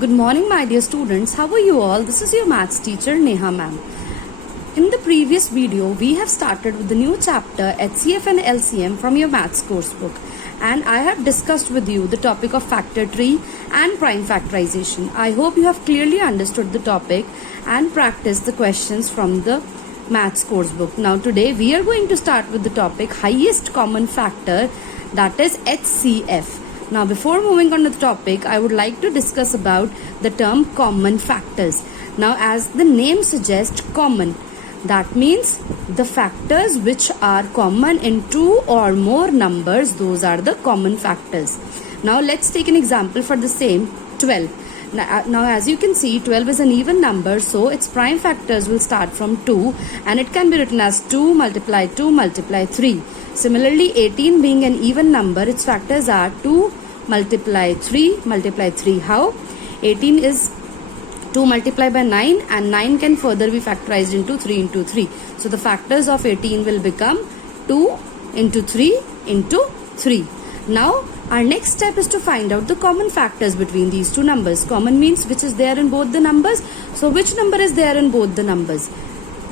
Good morning, my dear students. How are you all? This is your maths teacher, Neha ma'am. In the previous video, we have started with the new chapter HCF and LCM from your maths course book. And I have discussed with you the topic of factor tree and prime factorization. I hope you have clearly understood the topic and practiced the questions from the maths course book. Now today we are going to start with the topic highest common factor, that is HCF. Now before moving on to the topic, I would like to discuss about the term common factors. Now as the name suggests, common, that means the factors which are common in two or more numbers, those are the common factors. Now let's take an example for the same, 12. Now as you can see, 12 is an even number, so its prime factors will start from 2 and it can be written as 2 multiply 2 multiply 3. Similarly, 18 being an even number, its factors are 2 multiply 3 multiply 3. How? 18 is 2 multiplied by 9 and 9 can further be factorized into 3 into 3. So the factors of 18 will become 2 into 3 into 3. Now our next step is to find out the common factors between these two numbers. Common means which is there in both the numbers. So which number is there in both the numbers?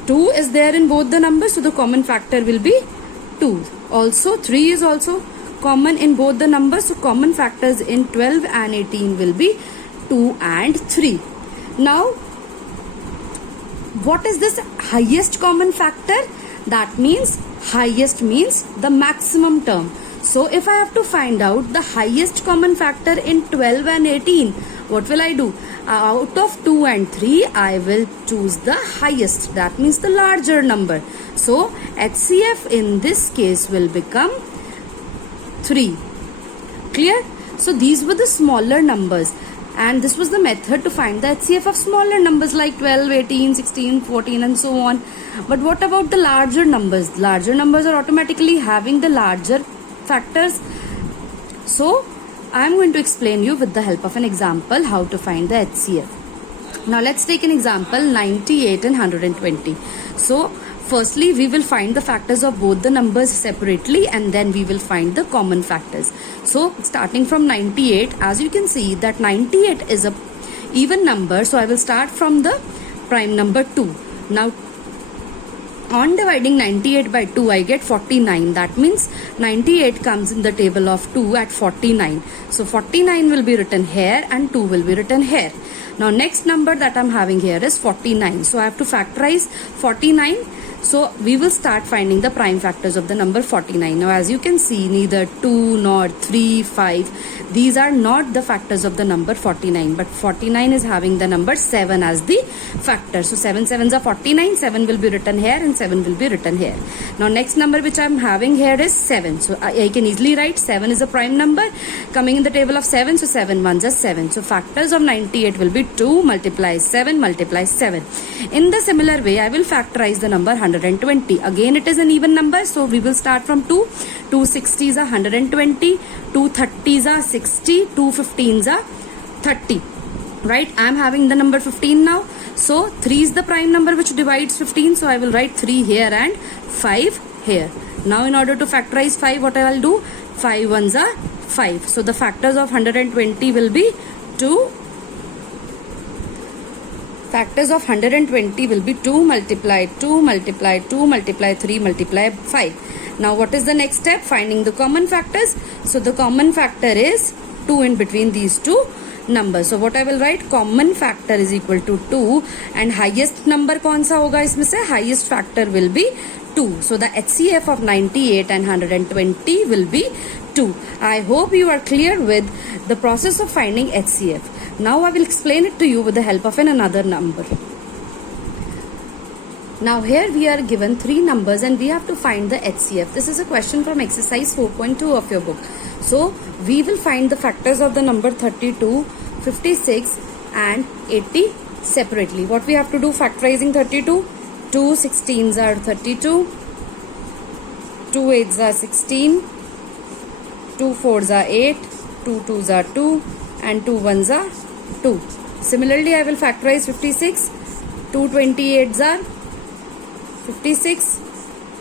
2 is there in both the numbers, so the common factor will be 2. Also 3 is also common in both the numbers, so common factors in 12 and 18 will be 2 and 3. Now what is this highest common factor? That means highest means the maximum term. So if I have to find out the highest common factor in 12 and 18, what will I do? Out of 2 and 3, I will choose the highest, that means the larger number. So HCF in this case will become 3. Clear? So these were the smaller numbers and this was the method to find the HCF of smaller numbers like 12, 18, 16, 14 and so on. But what about the larger numbers? Larger numbers are automatically having the larger factors. So I am going to explain you with the help of an example how to find the HCF. Now let's take an example, 98 and 120. So firstly, we will find the factors of both the numbers separately and then we will find the common factors. So starting from 98, as you can see that 98 is a even number, so I will start from the prime number 2. Now on dividing 98 by 2, I get 49. That means 98 comes in the table of 2 at 49. So 49 will be written here and 2 will be written here. Now next number that I'm having here is 49. So I have to factorize 49. So we will start finding the prime factors of the number 49. Now as you can see, neither 2 nor 3, 5, these are not the factors of the number 49. But 49 is having the number 7 as the factor. So 7 7s are 49, 7 will be written here and 7 will be written here. Now next number which I'm having here is 7. So I can easily write 7 is a prime number coming in the table of 7. So 7 1s are 7. So factors of 98 will be 2 multiply 7 multiply 7. In the similar way, I will factorize the number 120. Again, it is an even number, so we will start from 2. 2 60s are 120, 2 30s are 60, 2 15s are 30. Right? I am having the number 15 now. So 3 is the prime number which divides 15. So I will write 3 here and 5 here. Now in order to factorize 5, what I will do? 5 1s are 5. So the factors of 120 will be 2. Factors of 120 will be 2 multiply 2 multiply 2 multiply 3 multiply 5. Now what is the next step? Finding the common factors. So the common factor is 2 in between these two numbers. So what I will write? Common factor is equal to 2 and highest number कौन सा होगा इसमें से? Highest factor will be 2. So the HCF of 98 and 120 will be 2. I hope you are clear with the process of finding HCF. Now I will explain it to you with the help of another number. Now here we are given 3 numbers and we have to find the HCF. This is a question from exercise 4.2 of your book. So we will find the factors of the number 32, 56 and 80 separately. What we have to do factorizing 32? 2 16s are 32, 2 8s are 16, 2 4s are 8, 2 2s are 2 and 2 1s are 2. Similarly, I will factorize 56. 2 28s are 56,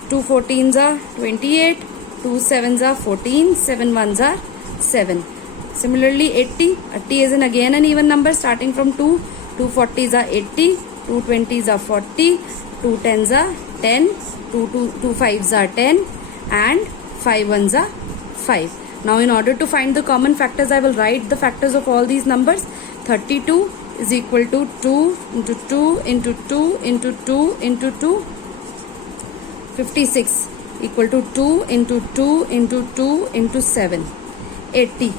2 14s are 28, 2 7s are 14, 7 1s are 7. Similarly 80 is again an even number starting from 2. 2 40s are 80, 2 20s are 40, 2 10s are 10, 2 5s are 10 and 5 1s are 5. Now in order to find the common factors, I will write the factors of all these numbers. 32 is equal to 2 into 2 into 2 into 2 into 2. 56 equal to 2 into 2 into 2 into 7. 80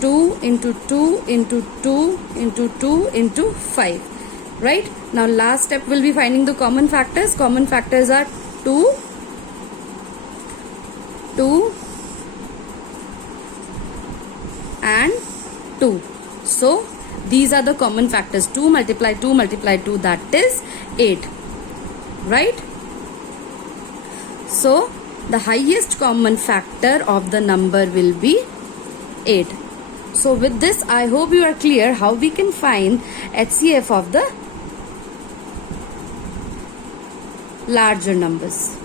2 into 2 into 2 into 2 into 5. Right? Now last step will be finding the common factors. Common factors are 2 and 2. So these are the common factors. 2 multiply 2 multiply 2, that is 8. Right? So the highest common factor of the number will be 8. So with this, I hope you are clear how we can find HCF of the larger numbers.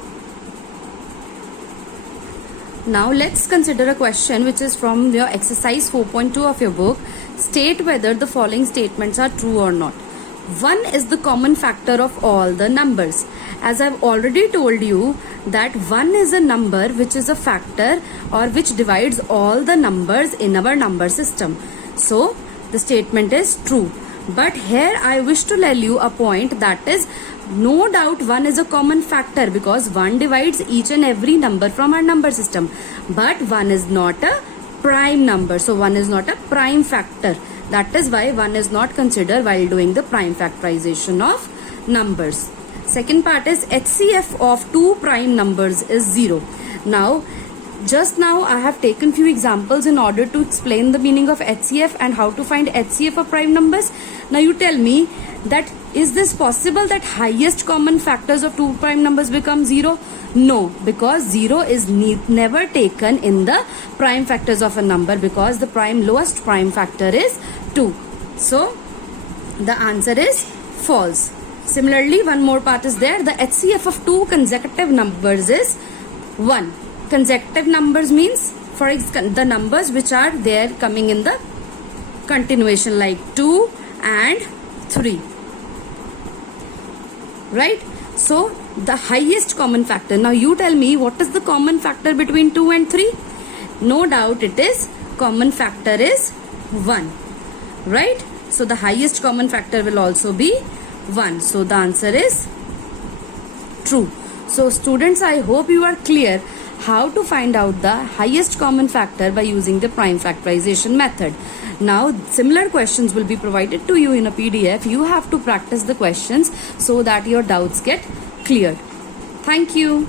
Now let's consider a question which is from your exercise 4.2 of your book. State whether the following statements are true or not. 1 is the common factor of all the numbers. As I've already told you that 1 is a number which is a factor or which divides all the numbers in our number system. So the statement is true. But here I wish to tell you a point, that is, no doubt 1 is a common factor because 1 divides each and every number from our number system. But 1 is not a prime number. So 1 is not a prime factor. That is why 1 is not considered while doing the prime factorization of numbers. Second part is HCF of two prime numbers is 0. Now, just now I have taken few examples in order to explain the meaning of HCF and how to find HCF of prime numbers. Now you tell me that is this possible that highest common factors of two prime numbers become 0? No, because 0 is never taken in the prime factors of a number because the lowest prime factor is 2. So the answer is false. Similarly, one more part is there. The HCF of two consecutive numbers is 1. Consecutive numbers means, for example, the numbers which are there coming in the continuation like 2 and 3. Right? So the highest common factor. Now you tell me what is the common factor between 2 and 3? No doubt it is common factor is 1. Right? So the highest common factor will also be 1. So the answer is true. So students, I hope you are clear how to find out the highest common factor by using the prime factorization method. Now similar questions will be provided to you in a PDF. You have to practice the questions so that your doubts get cleared. Thank you.